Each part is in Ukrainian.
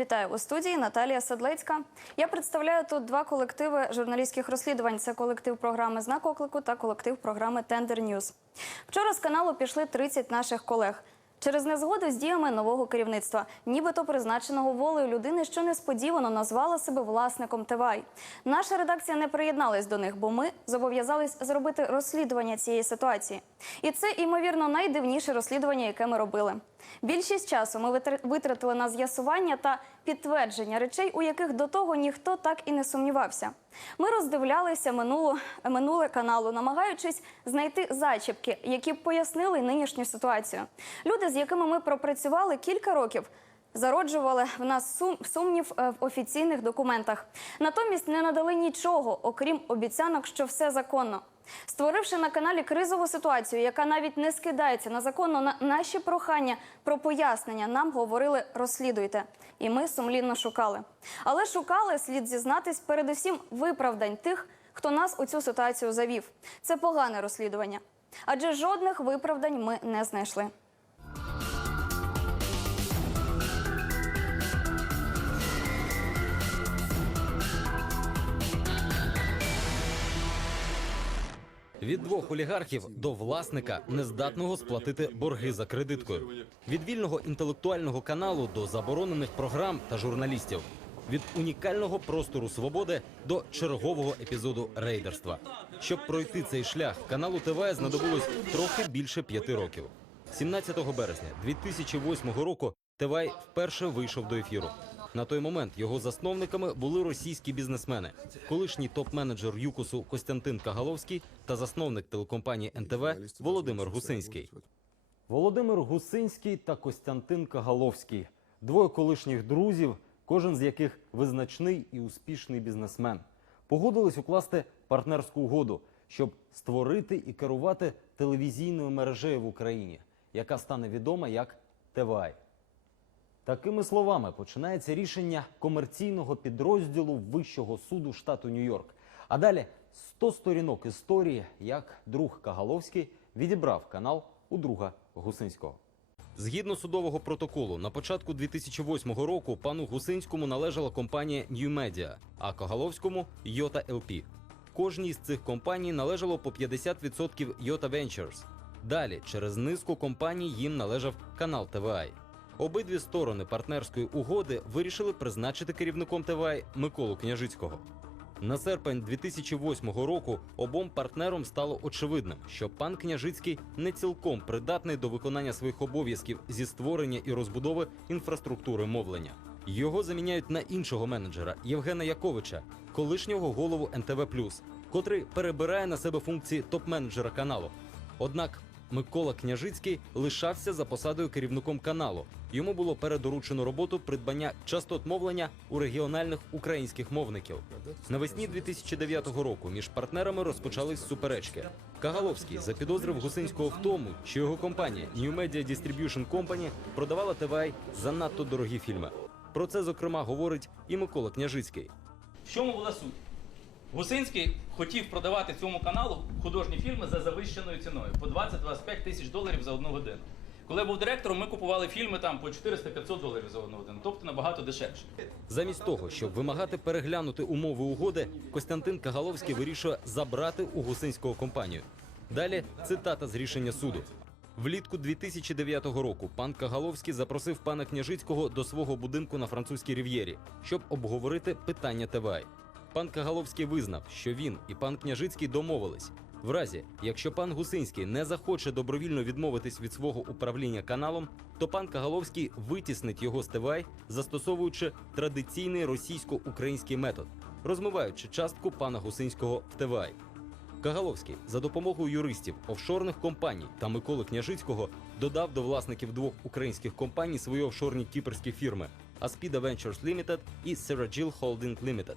Вітаю у студії Наталія Садлецька. Я представляю тут два колективи журналістських розслідувань. Це колектив програми Знак оклику та колектив програми Тендер Ньюз. Вчора з каналу пішли 30 наших колег. Через незгоду з діями нового керівництва, нібито призначеного волею людини, що несподівано назвала себе власником ТВАЙ. Наша редакція не приєдналась до них, бо ми зобов'язались зробити розслідування цієї ситуації. І це, ймовірно, найдивніше розслідування, яке ми робили. Більшість часу ми витр- витратили на з'ясування та підтвердження речей, у яких до того ніхто так і не сумнівався. Ми роздивлялися минуло, минуле каналу, намагаючись знайти зачіпки, які б пояснили нинішню ситуацію. Люди, з якими ми пропрацювали кілька років. Зароджували в нас сум, сумнів е, в офіційних документах. Натомість не надали нічого, окрім обіцянок, що все законно. Створивши на каналі кризову ситуацію, яка навіть не скидається на законно на наші прохання про пояснення, нам говорили розслідуйте. І ми сумлінно шукали. Але шукали слід зізнатись передусім виправдань тих, хто нас у цю ситуацію завів. Це погане розслідування. Адже жодних виправдань ми не знайшли. Від двох олігархів до власника, нездатного сплатити борги за кредиткою, від вільного інтелектуального каналу до заборонених програм та журналістів, від унікального простору свободи до чергового епізоду рейдерства. Щоб пройти цей шлях, каналу ТВ знадобилось трохи більше п'яти років. 17 березня 2008 року ТВ вперше вийшов до ефіру. На той момент його засновниками були російські бізнесмени, колишній топ-менеджер ЮКОСу Костянтин Кагаловський та засновник телекомпанії НТВ Володимир Гусинський. Володимир Гусинський та Костянтин Кагаловський двоє колишніх друзів, кожен з яких визначний і успішний бізнесмен, погодились укласти партнерську угоду, щоб створити і керувати телевізійною мережею в Україні, яка стане відома як ТВАЙ. Такими словами починається рішення комерційного підрозділу Вищого суду штату Нью-Йорк. А далі 100 сторінок історії, як друг Кагаловський відібрав канал у друга Гусинського. Згідно судового протоколу, на початку 2008 року пану Гусинському належала компанія New Media, а Кагаловському Йота LP. Кожній з цих компаній належало по 50% Йота Ventures. Далі через низку компаній їм належав канал ТВАЙ. Обидві сторони партнерської угоди вирішили призначити керівником ТВАЙ Миколу Княжицького. На серпень 2008 року обом партнерам стало очевидним, що пан Княжицький не цілком придатний до виконання своїх обов'язків зі створення і розбудови інфраструктури мовлення. Його заміняють на іншого менеджера Євгена Яковича, колишнього голову НТВ котрий перебирає на себе функції топ-менеджера каналу. Однак Микола Княжицький лишався за посадою керівником каналу. Йому було передоручено роботу придбання частот мовлення у регіональних українських мовників. Навесні 2009 року між партнерами розпочались суперечки. Кагаловський запідозрив Гусинського в тому, що його компанія New Media Distribution Company продавала ТВАЙ за надто дорогі фільми. Про це зокрема говорить і Микола Княжицький. В чому була суть? Гусинський хотів продавати цьому каналу художні фільми за завищеною ціною по 20-25 тисяч доларів за одну годину. Коли я був директором, ми купували фільми там по 400-500 доларів за одну годину, тобто набагато дешевше. Замість того, щоб вимагати переглянути умови угоди, Костянтин Кагаловський вирішує забрати у гусинського компанію. Далі цитата з рішення суду. Влітку 2009 року пан Кагаловський запросив пана Княжицького до свого будинку на французькій рів'єрі, щоб обговорити питання ТВАЙ. Пан Кагаловський визнав, що він і пан Княжицький домовились. В разі, якщо пан Гусинський не захоче добровільно відмовитись від свого управління каналом, то пан Кагаловський витіснить його з ТВАЙ, застосовуючи традиційний російсько-український метод, розмиваючи частку пана Гусинського в ТВАЙ. Кагаловський за допомогою юристів офшорних компаній та Миколи Княжицького додав до власників двох українських компаній свої офшорні кіперські фірми Aspida Ventures Limited і Seragil Holding Limited.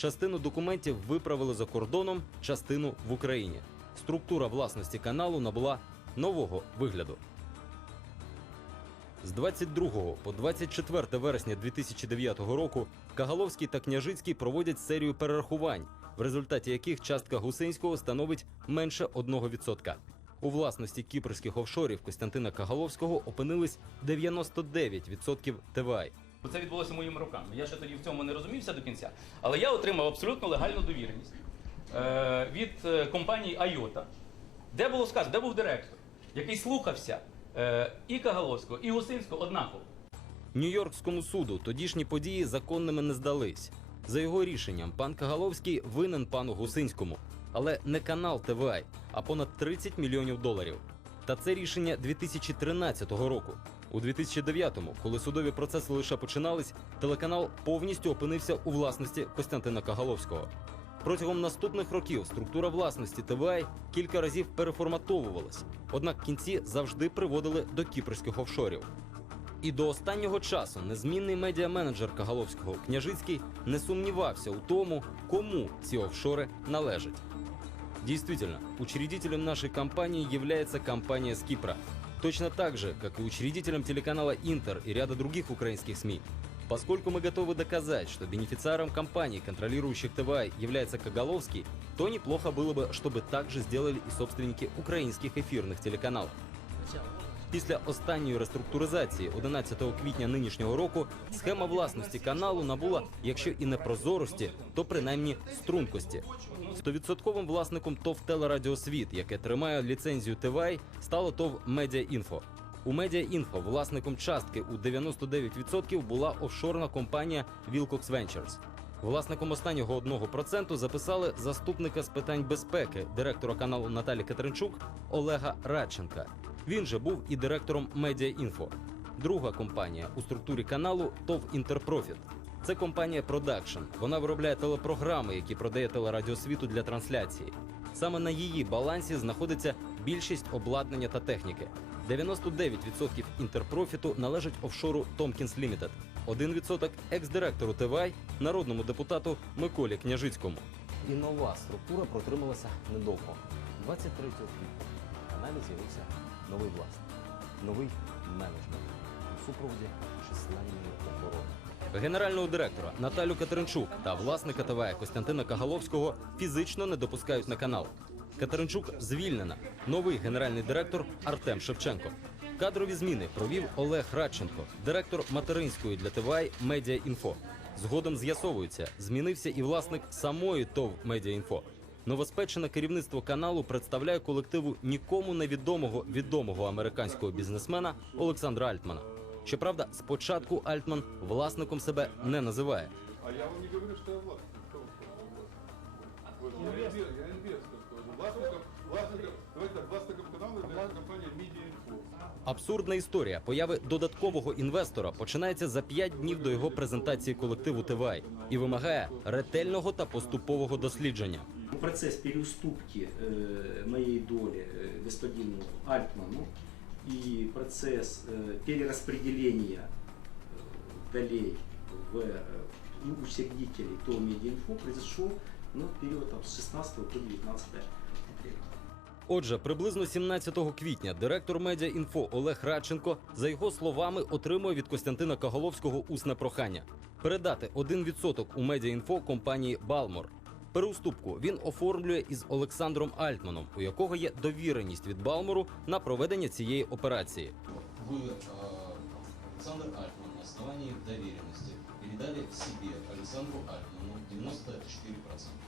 Частину документів виправили за кордоном, частину в Україні. Структура власності каналу набула нового вигляду. З 22 по 24 вересня 2009 року Кагаловський та Княжицький проводять серію перерахувань, в результаті яких частка Гусинського становить менше 1%. У власності кіпрських офшорів Костянтина Кагаловського опинились 99% ТВАЙ. Це відбулося моїми руками. Я ще тоді в цьому не розумівся до кінця. Але я отримав абсолютно легальну довіреність е, від е, компанії Айота, де було сказано, де був директор, який слухався е, і Кагаловського, і Гусинського однаково. Нью-Йоркському суду тодішні події законними не здались. За його рішенням, пан Кагаловський винен пану Гусинському, але не канал ТВА, а понад 30 мільйонів доларів. Та це рішення 2013 року. У 2009-му, коли судові процеси лише починались, телеканал повністю опинився у власності Костянтина Кагаловського. Протягом наступних років структура власності ТВА кілька разів переформатовувалась, однак кінці завжди приводили до кіпрських офшорів. І до останнього часу незмінний медіаменеджер Кагаловського Княжицький не сумнівався у тому, кому ці офшори належать. Действительно, учредителем нашей компании является компания с Кипра. Точно так же, как и учредителем телеканала «Интер» и ряда других украинских СМИ. Поскольку мы готовы доказать, что бенефициаром компаний, контролирующих ТВА, является Кагаловский, то неплохо было бы, чтобы так же сделали и собственники украинских эфирных телеканалов. Після останньої реструктуризації 11 квітня нинішнього року схема власності каналу набула, якщо і не прозорості, то принаймні стрункості. Стовідсотковим власником ТОВ «Телерадіосвіт», яке тримає ліцензію ТВАЙ, стало ТОВ «Медіаінфо». У «Медіаінфо» власником частки у 99% була офшорна компанія Wilcox Ventures. Власником останнього 1% записали заступника з питань безпеки директора каналу Наталі Катеринчук Олега Радченка. Він же був і директором Медіаінфо. Друга компанія у структурі каналу ТОВ Інтерпрофіт. Це компанія Продакшн. Вона виробляє телепрограми, які продає телерадіосвіту для трансляції. Саме на її балансі знаходиться більшість обладнання та техніки. 99% інтерпрофіту належить офшору Tompkins Limited. 1% екс-директору ТВАЙ, народному депутату Миколі Княжицькому. І нова структура протрималася недовго. 23 квітня на каналі з'явився новий власник, новий менеджмент супроводі численної охорони. Генерального директора Наталю Катеринчук та власника ТВ Костянтина Кагаловського фізично не допускають на канал. Катеринчук звільнена. Новий генеральний директор Артем Шевченко. Кадрові зміни провів Олег Радченко, директор материнської для ТВА Медіа Інфо. Згодом з'ясовується, змінився і власник самої ТОВ Медіа Інфо. Новоспечене керівництво каналу представляє колективу нікому невідомого відомого американського бізнесмена Олександра Альтмана. Щоправда, спочатку Альтман власником себе не називає. А я вам не говорю, что я властник. Кто вы сказал, властник? Вот я инвестор, я инвестор тоже. Властником, властником, давайте так, властником канала является компания Media Info. Абсурдна історія появи додаткового інвестора починається за 5 днів до його презентації колективу ТВА і вимагає ретельного та поступового дослідження. Процесс переуступки э, моей доли э, господину Альтману и процесс э, перераспределения э, долей в э, у учредителей ТО Медиаинфо произошел ну, в период там, с 16 по 19 апреля. Отже, приблизно 17 квітня директор медіаінфо Олег Радченко, за його словами, отримує від Костянтина Каголовського усне прохання передати 1% у медіаінфо компанії Балмор. Переуступку він оформлює із Олександром Альтманом, у якого є довіреність від Балмору на проведення цієї операції. Вы, э, Александр Альтман, на основании доверенности передали себе, Александру Альтману, 94%.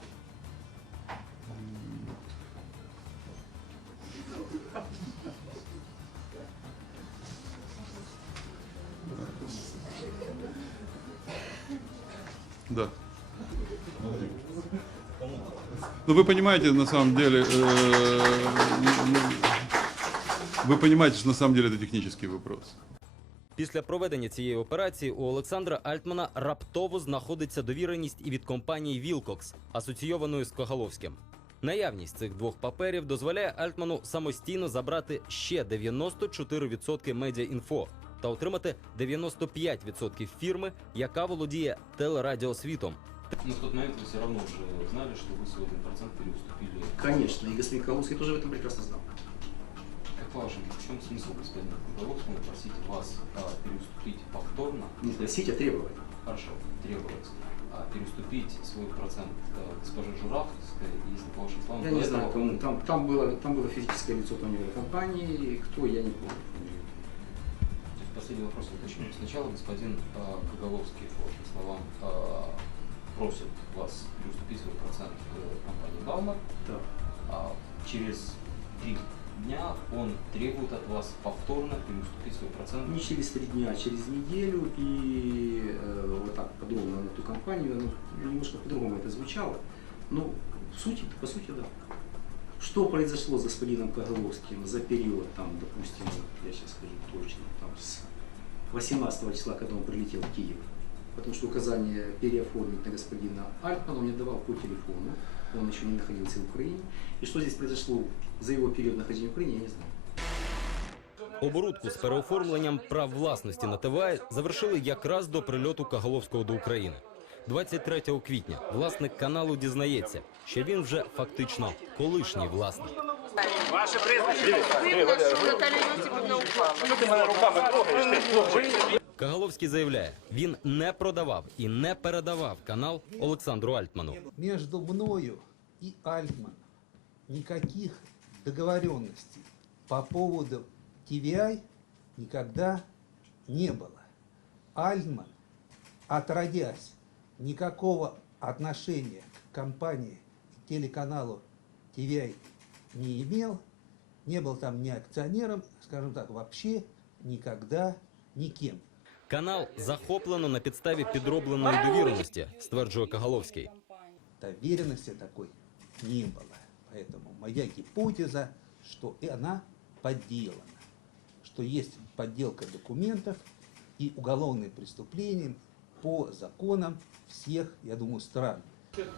Ну вы понимаете, на самом деле, э, вы понимаете, что на самом деле это технический вопрос. Після проведення цієї операції у Олександра Альтмана раптово знаходиться довіреність і від компанії Вілкокс, асоційованої з Когаловським. Наявність цих двох паперів дозволяє Альтману самостійно забрати ще 94% медіаінфо та отримати 95% фірми, яка володіє телерадіосвітом. Но в тот момент вы все равно уже знали, что вы свой 1% переуступили. Конечно, и господин Калуский тоже в этом прекрасно знал. Как по-вашему, в чем смысл господина Круговского просить вас а, переуступить повторно? Не просить, а требовать. Хорошо, требовать. А переуступить свой процент э, госпоже Журавской, если по вашим словам, Я не этого- знаю, кому. Там, там, было, там было физическое лицо Тоневой компании, кто, я не помню. Последний вопрос уточню. Сначала господин а, Коголовский, по вашим словам, а, просит вас свой процент к компании Балмар, Да. а через три дня он требует от вас повторно переступить процент. Не через три дня, а через неделю. И э, вот так подробно на эту компанию, ну, немножко по-другому это звучало. Но в сути, по сути, да. Что произошло с господином Коголовским за период, там, допустим, я сейчас скажу точно, там, с 18 числа, когда он прилетел в Киев, потому что указание переоформить на господина Альтмана он мне давал по телефону, он еще не находился в Украине. И что здесь произошло за его период нахождения в Украине, я не знаю. Оборудку з переоформленням прав власності на ТВА завершили якраз до прильоту Каголовського до України. 23 квітня власник каналу дізнається, що він вже фактично колишній власник. Каголовський заявляє, він не продавав і не передавав канал Олександру Альтману. между мною и Альтман никаких договоренностей по поводу TVI никогда не было. Альтман, отродясь, никакого отношения к компании и телеканалу TVI не имел, не был там ни акционером, скажем так, вообще никогда никем. Канал захоплено на підставі підробленої довіреності, стверджує Каголовський. доверенности такой не было. Поэтому моя гипотеза, что и она подделана, что есть подделка документов и уголовные преступления по законам всех, я думаю, стран.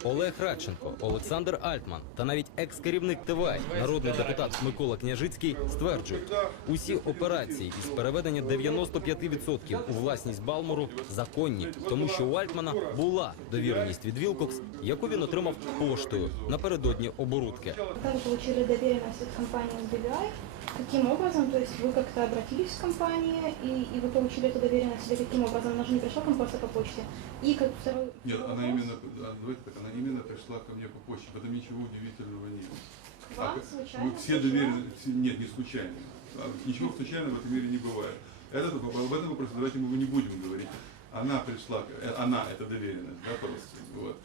Олег Радченко, Олександр Альтман та навіть екс-керівник ТВА, народний депутат Микола Княжицький стверджують, усі операції із переведення 95% у власність Балмору законні, тому що у Альтмана була довіреність від Вілкокс, яку він отримав поштою напередодні оборудки. Когда вы получили доверенность от компании SBBI, каким образом, то есть вы как-то обратились в компанию и, и вы получили эту доверенность, или каким образом, она же не пришла к вам просто по почте. И как второй Нет, вопрос, она именно, а, давайте так, она именно пришла ко мне по почте, в этом ничего удивительного нет. вам А, случайно вы все доверены, все- нет, не случайно. А, Ничего случайного в этом мире не бывает. Этот, вопрос- об этом вопросе давайте мы не будем говорить. Она пришла, э, она, это доверенность, да, по-русски, вот,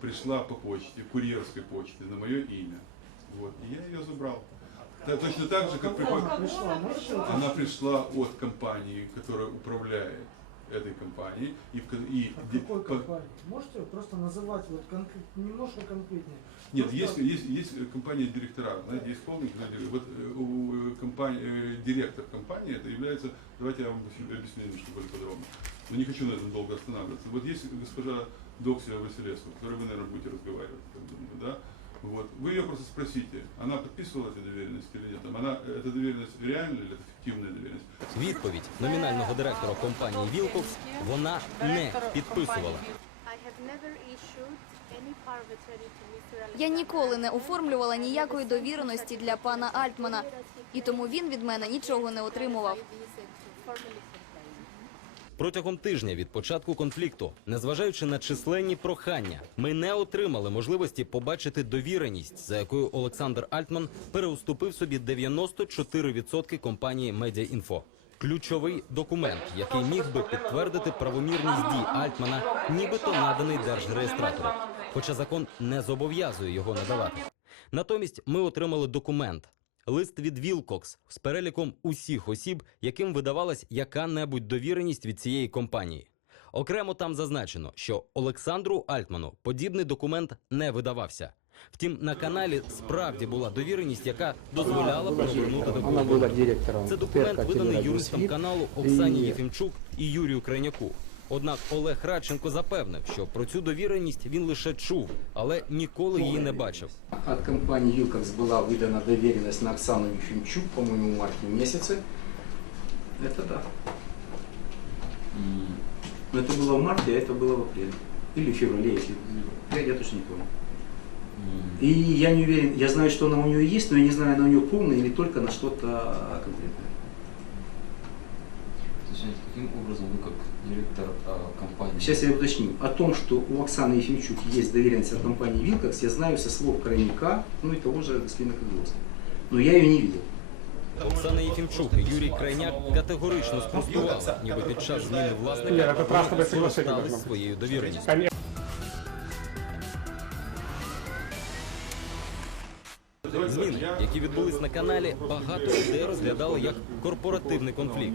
пришла по почте, курьерской почте на мое имя. Вот, и я ее забрал. Точно так же, как приходит... Она пришла от компании, которая управляет этой компанией. И, в ко- и А де- какой по- компании? Можете просто называть вот конкрет- немножко конкретнее? Нет, Просто- есть, есть, есть э, компания директора, знаете, есть холдинг, знаете, вот э, у э, компании, э, директор компании, это является, давайте я вам объясню объясню немножко более подробно, но не хочу на этом долго останавливаться. Вот есть госпожа Доксия Василеску, с которой вы, наверное, будете разговаривать, как думаю, да? Вот. Вы ее просто спросите, она подписывала эти доверенности или нет? Там Она, эта доверенность реальная или это фиктивная доверенность? Відповідь номінального директора компанії Вілкокс вона не підписувала. Я ніколи не оформлювала ніякої довіреності для пана Альтмана, і тому він від мене нічого не отримував. Протягом тижня від початку конфлікту, незважаючи на численні прохання, ми не отримали можливості побачити довіреність, за якою Олександр Альтман переуступив собі 94% компанії Медіаінфо. Ключовий документ, який міг би підтвердити правомірність дій Альтмана, нібито наданий держреєстратору. Хоча закон не зобов'язує його надавати. Натомість ми отримали документ. Лист від Вілкокс з переліком усіх осіб, яким видавалась яка-небудь довіреність від цієї компанії. Окремо там зазначено, що Олександру Альтману подібний документ не видавався. Втім, на каналі справді була довіреність, яка дозволяла провернути директором Це документ виданий «Телерадио юристам каналу Оксані Єфімчук і Юрію Крайняку. Однак Олег Радченко запевнив, що про цю довіреність він лише чув, але ніколи її не бачив. От компании Юкокс была выдана доверенность на Оксану Ефимчук, по-моему, в марте месяце. Это да. Но это было в марте, а это было в апреле. Или в феврале, если... Я, я точно не помню. И я не уверен, я знаю, что она у нее есть, но я не знаю, она у нее полная или только на что-то конкретное. Уточняйте, каким образом вы как директор а, компании... Сейчас я уточню. О том, что у Оксаны Ефимчук есть доверенность от компании Вилкокс, я знаю со слов Крайника, ну и того же господина Козловского. Но я ее не видел. Оксана Єфімчук і Юрій Крайняк категорично спростували, ніби під час зміни власника Ні, це просто вони без согласення скористались должно бути. своєю довіреністю. Які відбулись на каналі, багато людей розглядали як корпоративний конфлікт.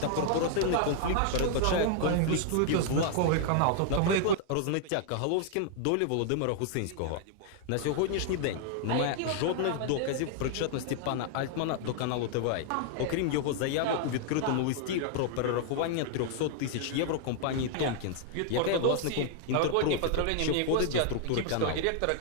Та корпоративний конфлікт передбачає конфлікт співвласників. канал. Тобто Наприклад, розмиття Кагаловським долі Володимира Гусинського. На сьогоднішній день немає жодних доказів причетності пана Альтмана до каналу ТВАЙ, окрім його заяви у відкритому листі про перерахування 300 тисяч євро компанії Томкінс, яка є власником інтерпрофіту, що входить до структури каналу.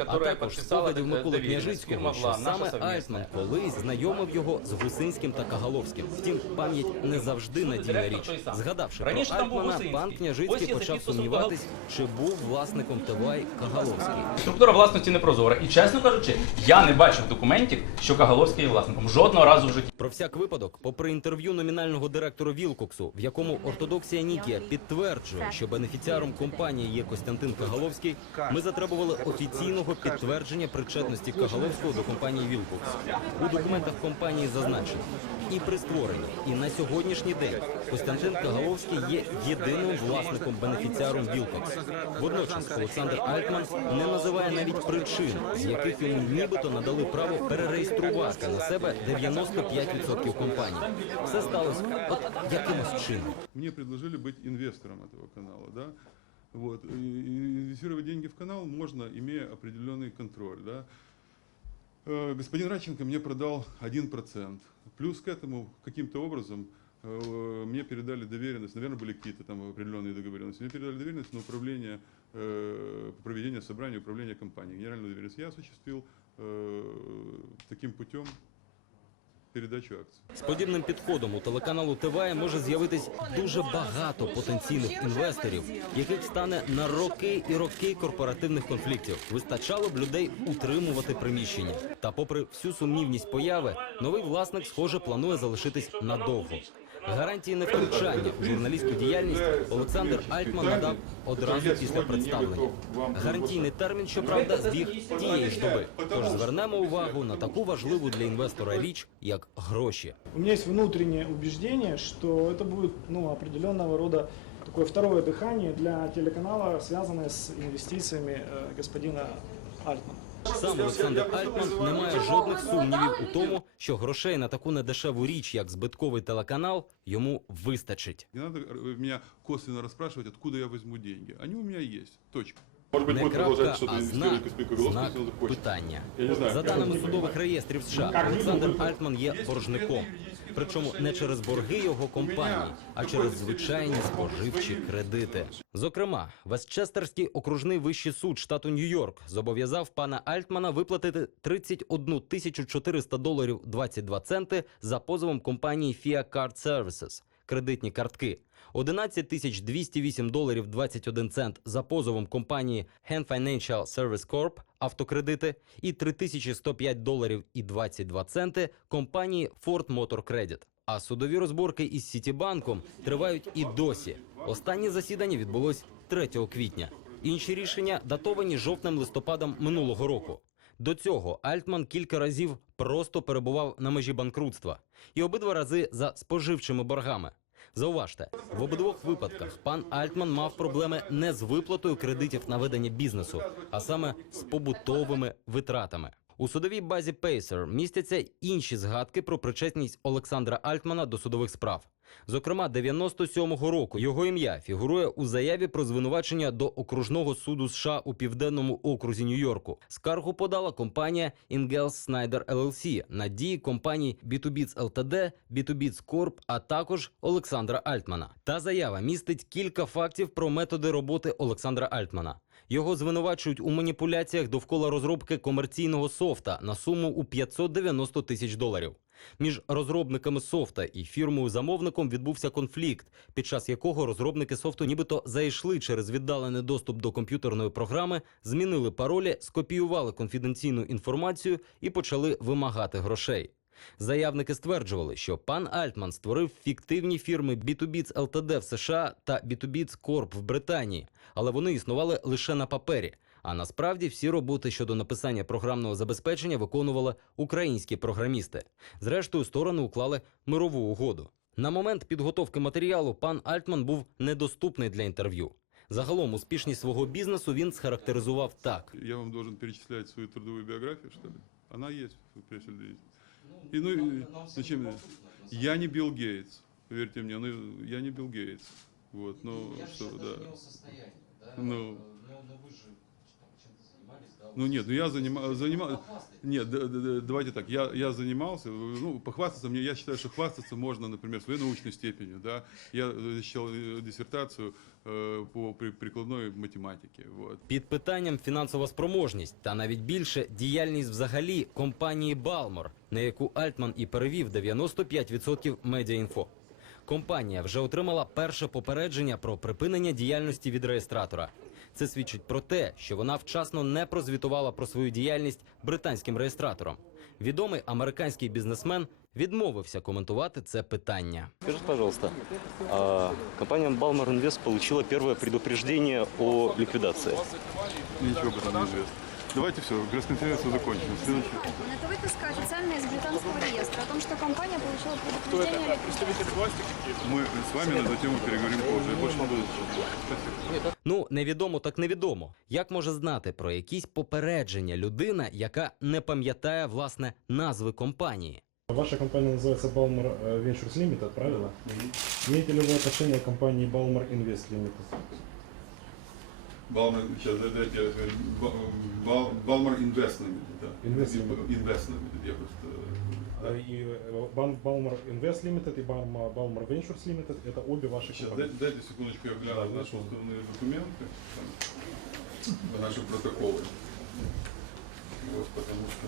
А також спогадів Миколи Княжицького, що саме. Альтман колись знайомив його з Гусинським та Кагаловським. Втім, пам'ять не завжди надійна річ. Згадавши про Альтмана, пан Княжицький почав сумніватись, чи був власником ТВАЙ Кагаловський. Структура власності не прозора. І чесно кажучи, я не бачив документів, що Кагаловський є власником. Жодного разу в житті. Про всяк випадок, попри інтерв'ю номінального директора Вілкоксу, в якому ортодоксія Нікія підтверджує, що бенефіціаром компанії є Костянтин Кагаловський, ми затребували офіційного підтвердження причетності Кагаловського до компанії Вілкокс. У документах компанії зазначено і при створенні, і на сьогоднішній день Костянтин Кагаловський є єдиним власником бенефіціаром Вілкокс. Водночас Олександр Альтман не називає навіть причин, з яких йому нібито надали право перереєструвати на себе 95% компанії. Все сталося от якимось чином. Мне предложили быть инвестором этого канала, да. Вот. И и инвестировать деньги в канал можно, имея определенный контроль, да. Э, Господин Радченко мне продал 1%. Плюс к этому каким-то образом э, мне передали доверенность, наверное, были какие-то там определенные договоренности. Мне передали доверенность на управление, э, проведение собрания управления компанией, генеральную доверенность. Я осуществил э, таким путем передачу акций. З подібним підходом у телеканалу ТВА може з'явитись дуже багато потенційних інвесторів, яких стане на роки і роки корпоративних конфліктів. Вистачало б людей утримувати приміщення. Та, попри всю сумнівність появи, новий власник, схоже, планує залишитись надовго. Гарантії невтручання у журналістську діяльність Олександр Альтман надав одразу після представлення. Гарантійний термін, щоправда, збіг тієї ж доби. Тож звернемо увагу на таку важливу для інвестора річ, як гроші. У меня есть внутреннее убеждение, что это будет ну, определенного рода такое второе дыхание для телеканала, связанное с инвестициями э, господина Альтмана. Сам Олександр Альтман не має жодних сумнівів у тому, що грошей на таку недешеву річ, як збитковий телеканал, йому вистачить. Не треба мене меня косвенно расспрашивать, откуда я возьму деньги. Вони у мене є. Точка. Не крапка, а знак, знак питання. За даними судових реєстрів США, Олександр Альтман є боржником. Причому не через борги його компанії, а через звичайні споживчі кредити. Зокрема, Вестчестерський окружний вищий суд штату Нью-Йорк зобов'язав пана Альтмана виплатити 31 тисячу 400 доларів 22 центи за позовом компанії FIA Card Services – кредитні картки. 11 тисяч 208 доларів 21 цент за позовом компанії Hand Financial Service Corp автокредити і 3105 доларів і 22 центи компанії Ford Motor Credit. А судові розборки із Сітібанком тривають і досі. Останнє засідання відбулось 3 квітня. Інші рішення датовані жовтнем-листопадом минулого року. До цього Альтман кілька разів просто перебував на межі банкрутства, і обидва рази за споживчими боргами. Зауважте, в обидвох випадках пан Альтман мав проблеми не з виплатою кредитів на ведення бізнесу, а саме з побутовими витратами. У судовій базі Pacer містяться інші згадки про причетність Олександра Альтмана до судових справ. Зокрема, 97-го року його ім'я фігурує у заяві про звинувачення до окружного суду США у південному окрузі Нью-Йорку. Скаргу подала компанія Ingalls Snyder LLC на дії компаній B2Bits Ltd, B2Bits Corp, а також Олександра Альтмана. Та заява містить кілька фактів про методи роботи Олександра Альтмана. Його звинувачують у маніпуляціях довкола розробки комерційного софта на суму у 590 тисяч доларів. Між розробниками софта і фірмою-замовником відбувся конфлікт, під час якого розробники софту нібито зайшли через віддалений доступ до комп'ютерної програми, змінили паролі, скопіювали конфіденційну інформацію і почали вимагати грошей. Заявники стверджували, що пан Альтман створив фіктивні фірми B2Bits Ltd в США та B2Bits Corp в Британії, але вони існували лише на папері. А насправді всі роботи щодо написання програмного забезпечення виконували українські програмісти. Зрештою, сторони уклали мирову угоду. На момент підготовки матеріалу пан Альтман був недоступний для інтерв'ю. Загалом успішність свого бізнесу він схарактеризував так. Я вам должен перечислять свою трудовую биографию, что ли? Она есть в пресс-релизе. И, ну, и- зачем? мне? Я не Билл Гейтс, поверьте мне, ну, я не Билл Гейтс. Вот, ну, что, да. Ну. Ну нет, ну я занима, занима... Нет, д- д- д- давайте так, я, я занимался, ну, похвастаться мне, я считаю, что хвастаться можно, например, своей научной степенью, да. Я защищал э, диссертацию э, по при- прикладной математике, вот. Під питанням фінансова спроможність та навіть більше діяльність взагалі компанії Балмор, на яку Альтман і перевів 95% медіаінфо. Компанія вже отримала перше попередження про припинення діяльності від реєстратора. Це свідчить про те, що вона вчасно не прозвітувала про свою діяльність британським реєстраторам. Відомий американський бізнесмен відмовився коментувати це питання. Скажите, пожалуйста, а компания Balmer Invest получила первое предупреждение о об этом не известно. Давайте все, пресс-конференцию закончим. Следующий. Это выписка официальная из британского реестра о том, что компания получила предупреждение о Мы с вами на эту тему переговорим позже. Я больше не буду сейчас. Спасибо. Ну, невідомо так невідомо. Як може знати про якісь попередження людина, яка не пам'ятає власне назви компанії? Ваша компания называется Balmer э, Ventures Limited, правильно? Имеете ли вы отношение к компании Balmer Invest Limited? Балмар, сейчас дайте, я скажу. Ба- Бал- Балмар Investment, да. Investment. Investment, я просто... Э, И э, Бал- Balmer Invest Limited и Balmer Balmer Ventures Limited это обе ваши Сейчас, компании. дайте, дайте секундочку, я гляну Да, наши уставные документы, там, наши протоколы. Вот, потому что...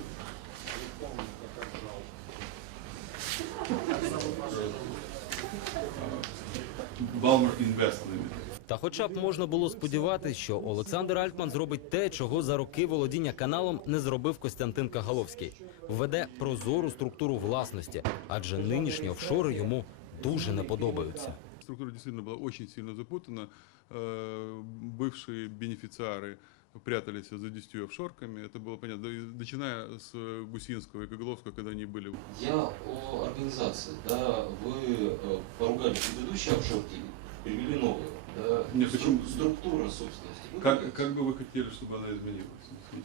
Балмар Invest Limited. Та хоча б можна було сподіватися, що Олександр Альтман зробить те, чого за роки володіння каналом не зробив Костянтин Кагаловський. Введе прозору структуру власності, адже нинішні офшори йому дуже не подобаються. Структура действительно была очень сильно запутана. Э, Бывшие бенефициары прятались за 10 офшорками. Это было понятно. Да и Начиная с Гусинского и Коголовского, когда они были Я о организации, да, вы э, поругали предыдущие офшорки, привели новые, да, Нет, Стру- почему? структура собственности. Вы Как, хотите? как бы вы хотели, чтобы она изменилась?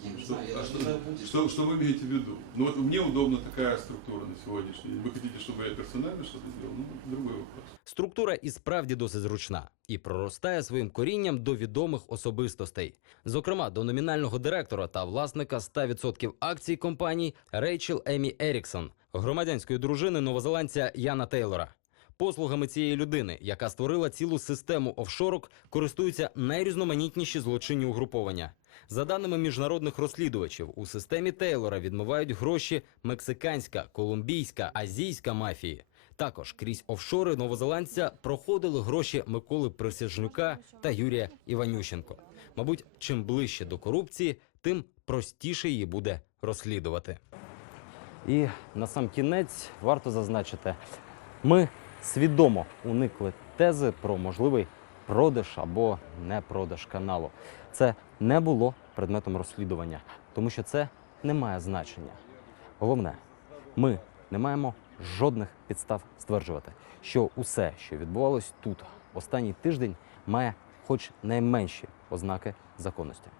Я не Что, знаю, я а даже что, не знаю, будет. что, что вы имеете в виду? Ну вот мне удобна такая структура на сегодняшний день. Вы хотите, чтобы я персонально что-то делал? Ну, другой вопрос. Структура і справді досить зручна і проростає своїм корінням до відомих особистостей, зокрема до номінального директора та власника 100% акцій компанії Рейчел Емі Еріксон, громадянської дружини новозеландця Яна Тейлора. Послугами цієї людини, яка створила цілу систему офшорок, користуються найрізноманітніші злочинні угруповання. За даними міжнародних розслідувачів, у системі Тейлора відмивають гроші мексиканська, колумбійська, азійська мафії. Також крізь офшори новозеландця проходили гроші Миколи Присяжнюка та Юрія Іванющенко. Мабуть, чим ближче до корупції, тим простіше її буде розслідувати. І на сам кінець варто зазначити, ми свідомо уникли тези про можливий продаж або не продаж каналу. Це не було предметом розслідування, тому що це не має значення. Головне, ми не маємо жодних підстав стверджувати, що усе, що відбувалось тут останній тиждень, має хоч найменші ознаки законності.